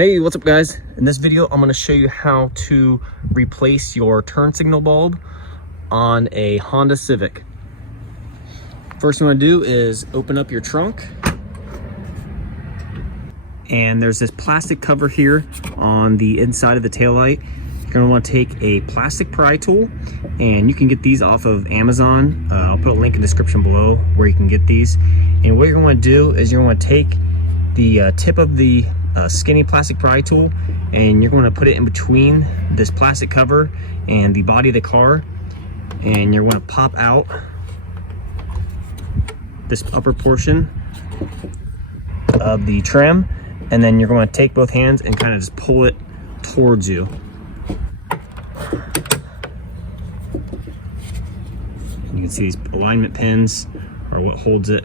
Hey, what's up guys? In this video, I'm gonna show you how to replace your turn signal bulb on a Honda Civic. First thing you wanna do is open up your trunk. And there's this plastic cover here on the inside of the taillight. You're gonna wanna take a plastic pry tool, and you can get these off of Amazon. I'll put a link in the description below where you can get these. And what you're gonna wanna do is you're gonna take the tip of the skinny plastic pry tool, and you're going to put it in between this plastic cover and the body of the car, and you're going to pop out this upper portion of the trim, and then you're going to take both hands and kind of just pull it towards you. You can see these alignment pins are what holds it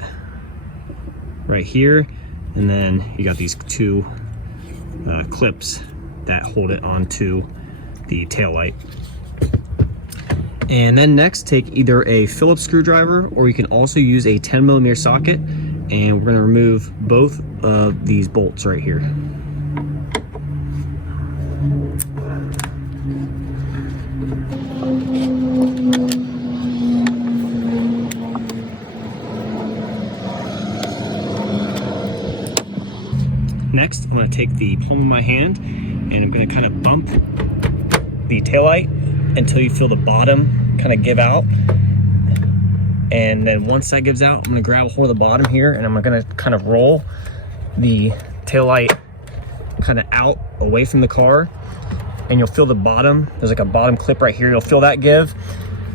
right here. And then you got these two clips that hold it onto the taillight. And then next, take either a Phillips screwdriver, or you can also use a 10mm socket, and we're gonna remove both of these bolts right here. Next, I'm going to take the palm of my hand and I'm going to kind of bump the taillight until you feel the bottom kind of give out. And then once that gives out, I'm going to grab a hold of the bottom here, and I'm going to kind of roll the taillight kind of out away from the car. And you'll feel the bottom. There's like a bottom clip right here. You'll feel that give.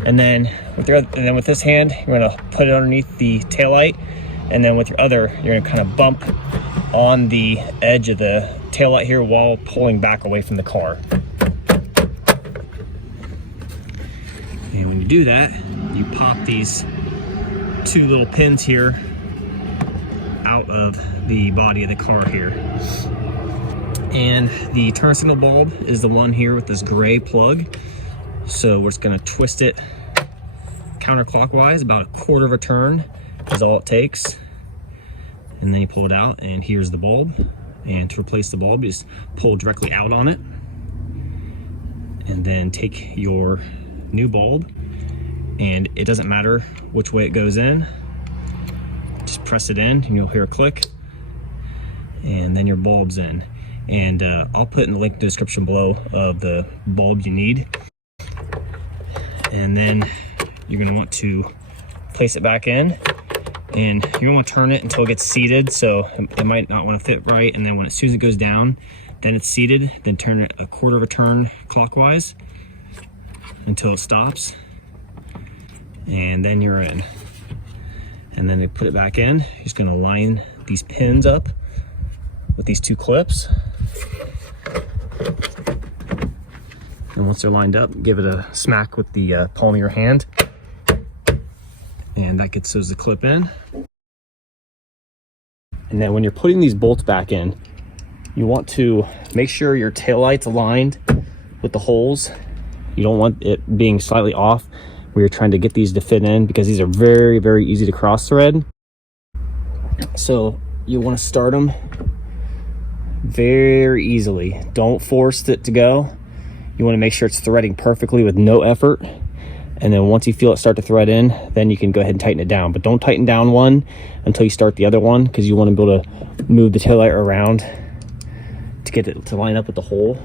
And then with this hand, you're going to put it underneath the taillight. And then with your other, you're going to kind of bump on the edge of the taillight here while pulling back away from the car. And when you do that, you pop these two little pins here out of the body of the car here. And the turn signal bulb is the one here with this gray plug. So we're just going to twist it counterclockwise, about a quarter of a turn is all it takes. And then you pull it out, and here's the bulb. And to replace the bulb, you just pull directly out on it. And then take your new bulb, and it doesn't matter which way it goes in. Just press it in, and you'll hear a click. And then your bulb's in. And I'll put in the link in the description below of the bulb you need. And then you're gonna want to place it back in. And you don't want to turn it until it gets seated, so it might not want to fit right. And then as soon as it goes down, then it's seated. Then turn it a quarter of a turn clockwise until it stops, and then you're in. And then they put it back in. You're just going to line these pins up with these two clips. And once they're lined up, give it a smack with the palm of your hand. And that gets the clip in. And then when you're putting these bolts back in, you want to make sure your taillight's aligned with the holes. You don't want it being slightly off where you're trying to get these to fit in, because these are very, very easy to cross thread. So you want to start them very easily. Don't force it to go. You want to make sure it's threading perfectly with no effort. And then once you feel it start to thread in, then you can go ahead and tighten it down. But don't tighten down one until you start the other one, because you want to be able to move the taillight around to get it to line up with the hole.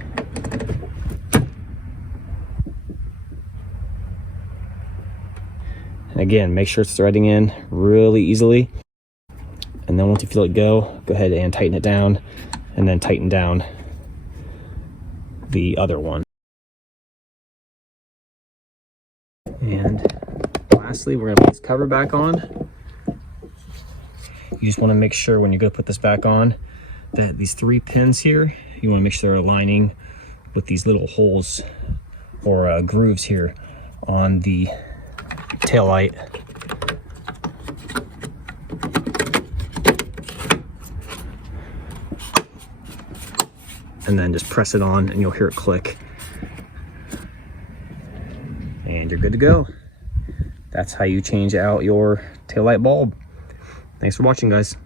And again, make sure it's threading in really easily. And then once you feel it go ahead and tighten it down, and then tighten down the other one. And lastly, we're going to put this cover back on. You just want to make sure when you go put this back on that these three pins here, you want to make sure they're aligning with these little holes or grooves here on the taillight. And then just press it on and you'll hear it click. And you're good to go. That's how you change out your taillight bulb. Thanks for watching, guys.